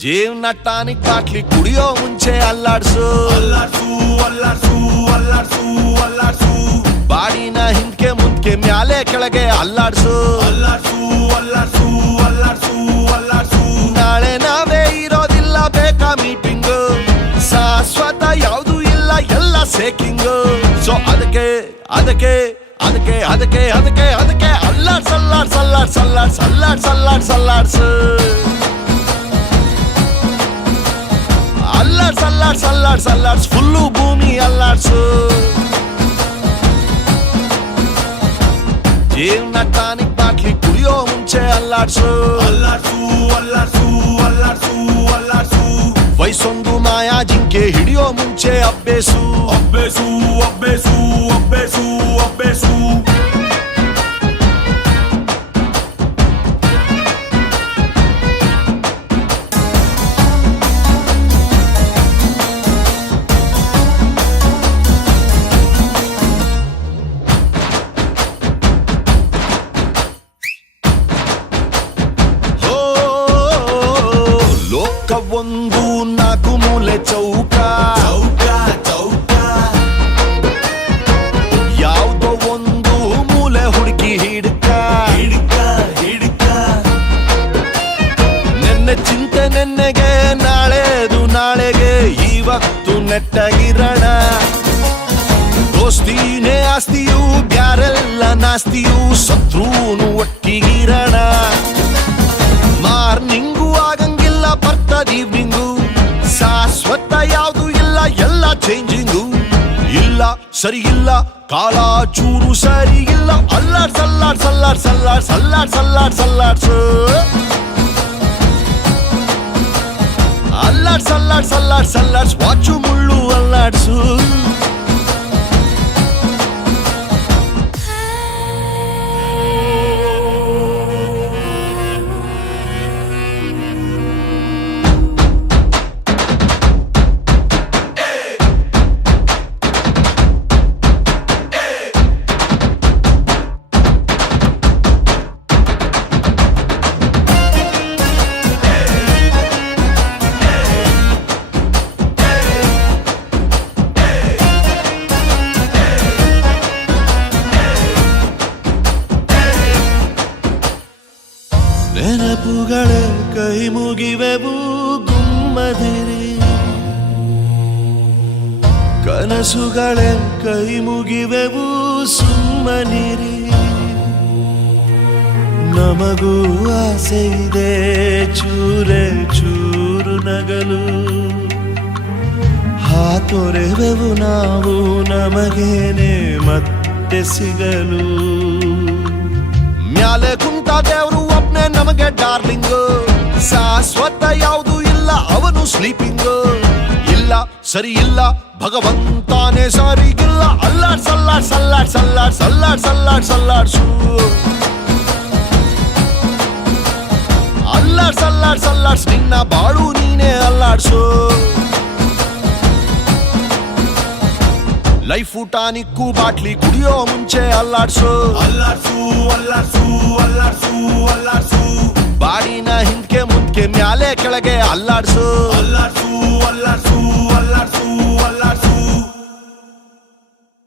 ಜೀವನ tonic bottle ಕುಡಿಯೋ ಮುಂಚೆ ಅಲ್ಲಾಡ್ಸು ಅಲ್ಲಾಡ್ಸು ಅಲ್ಲಾಡ್ಸು ಅಲ್ಲಾಡ್ಸು ಅಲ್ಲಾಡ್ಸು ಬಾಡಿನ ಹಿಂದ್ಕೆ ಮುಂದ್ಕೆ ಮ್ಯಾಲೆ ಕೆಳಗೆ ಅಲ್ಲಾಡ್ಸು ಅಲ್ಲಾಡ್ಸು ಅಲ್ಲಾಡ್ಸು ಅಲ್ಲಾಡ್ಸು ಅಲ್ಲಾಡ್ಸು ನಾಳೆ ನಾವೇ ಇರೋದಿಲ್ಲ ಬೇಕಾ ಮೀಟಿಂಗು ಶಾಶ್ವತ ಯಾವುದು ಇಲ್ಲ ಎಲ್ಲ ಸೇಕಿಂಗು ಸೊ ಅದಕ್ಕೆ ಅದಕ್ಕೆ ಅದಕ್ಕೆ ಅದಕ್ಕೆ ಅದಕ್ಕೆ ಅದಕ್ಕೆ ಅಲ್ಲಾಡ್ಸ್ ಅಲ್ಲಾಡ್ಸ್ ಅಲ್ಲಾಡ್ಸ್ ಅಲ್ಲಾಡ್ಸ್ ಅಲ್ಲಾಡ್ಸ್ ಅಲ್ಲಾಡ್ಸ್ ಅಲ್ಲಾಡ್ಸು ಅಲ್ಲಾಡ್ಸ್ ಅಲ್ಲಾಡ್ಸ್ ಅಲ್ಲಾಡ್ಸ್ ಅಲ್ಲಾಡ್ಸ್ ಫುಲ್ಲು ಭೂಮಿ ಅಲ್ಲಾಡ್ಸು ಜೀವನ ಟಾನಿಕ್ ಬಾಟ್ಲಿ ಕುಡಿಯೋ ಮುಂಚೆ ಅಲ್ಲಾಡ್ಸು ಅಲ್ಲಾಡ್ಸು ಅಲ್ಲಾಡ್ಸು ಅಲ್ಲಾಡ್ಸು ಅಲ್ಲಾಡ್ಸು ವಯಸ್ಸೊಂದು ಮಾಯಾ ಜಿಂಕೆ ಹಿಡಿಯೋ ಮುಂಚೆ ಅಬ್ಬೇಸು ಅಬ್ಬೇಸು ಅಬ್ಬೇಸು ಅಬ್ಬೇಸು ಅಬ್ಬೇಸು ಒಂದು ನಾಲ್ಕು ಮೂಲೆ ಚೌಕ ಚೌಕ ಚೌಕ ಯಾವುದೋ ಒಂದು ಮೂಲೆ ಹುಡುಕಿ ಹಿಡ್ಕ ಹಿಡ್ಕ ಹಿಡ್ಕ ನೆನ್ನೆ ಚಿಂತೆ ನೆನ್ನೆಗೆ ನಾಳೆದು ನಾಳೆಗೆ ಇವತ್ತು ನೆಟ್ಟಗಿರೋಣ ದೋಸ್ತಿನೇ ಆಸ್ತಿಯು ಬ್ಯಾರೆಲ್ಲ ನಾಸ್ತಿಯು ಶತ್ರುನು ಒಟ್ಟಿಗಿರೋಣ ಮಾರ್ನಿಂಗು ಆಗಂಗಿಲ್ಲ ಬರ್ತದ ಈವ್ನಿಂಗು ಶಾಶ್ವತ ಯಾವುದು ಇಲ್ಲ ಎಲ್ಲ ಚೇಂಜಿಂಗು ಇಲ್ಲ ಸರಿ ಇಲ್ಲ ಕಾಲ ಚೂರು ಸರಿ ಇಲ್ಲ ಅಲ್ಲಾಡ್ಸ್ ಅಲ್ಲಾಡ್ಸ್ ಅಲ್ಲಾಡ್ಸ್ ಅಲ್ಲಾಡ್ಸ್ ಅಲ್ಲಾಡ್ಸ್ ಅಲ್ಲಾಡ್ಸ್ ಅಲ್ಲಾಡ್ಸು ಅಲ್ಲಾಡ್ಸ್ ಅಲ್ಲಾಡ್ಸ್ ಅಲ್ಲಾಡ್ಸ್ ಅಲ್ಲಾಡ್ಸ್ ವಾಚು ಮುಳ್ಳು ಅಲ್ಲಾಡ್ಸು ನೆನಪುಗಳೇ ಕೈ ಮುಗಿವೆವು ಗುಮ್ಮದಿರಿ ಕನಸುಗಳೇ ಕೈ ಮುಗಿವೆವು ಸುಮ್ಮನಿರಿ ನಮಗೂ ಆಸೆ ಇದೆ ಚೂರೆ ಚೂರು ನಗಲು ಹಾತೊರೆವೆವು ನಾವು ನಮಗೇನೆ ಮತ್ತೆ ಸಿಗಲು ಮ್ಯಾಲೆ ಕುಂತ ದೇವ್ರು ಒಬ್ನೇ ನಮಗೆ ಡಾರ್ಲಿಂಗ್ ಶಾಶ್ವತ ಯಾವುದು ಇಲ್ಲ ಅವನು ಸ್ಲೀಪಿಂಗ್ ಇಲ್ಲ ಸರಿ ಇಲ್ಲ ಭಗವಂತಾನೇ ಸರಿಗಿಲ್ಲ ಅಲ್ಲಾಡ್ಸ್ ಅಲ್ಲಾಡ್ಸ್ ಅಲ್ಲಾಡ್ಸ್ ಅಲ್ಲಾಡ್ಸ್ ಅಲ್ಲಾಡ್ಸ್ ಅಲ್ಲಾಡ್ಸ್ ಅಲ್ಲಾಡ್ಸು ಅಲ್ಲಾಡ್ಸ್ ಅಲ್ಲಾಡ್ಸ್ ಅಲ್ಲಾಡ್ಸ್ ನಿನ್ನ ಬಾಳು ನೀನೇ ಅಲ್ಲಾಡ್ಸು ಲೈಫ್ ಟಾನಿಕ್ಕು ಬಾಟ್ಲಿ ಕುಡಿಯೋ ಮುಂಚೆ ಅಲ್ಲಾಡ್ಸು ಅಲ್ಲಾಡ್ಸು ಅಲ್ಲಾಡ್ಸು ಅಲ್ಲಾಡ್ಸು ಅಲ್ಲಾಡ್ಸು ಬಾಡಿನ ಹಿಂದ್ಕೆ ಮುಂದ್ಕೆ ಮ್ಯಾಲೆ ಕೆಳಗೆ ಅಲ್ಲಾಡ್ಸು ಅಲ್ಲಾಡ್ಸು ಅಲ್ಲಾಡ್ಸು ಅಲ್ಲಾಡ್ಸು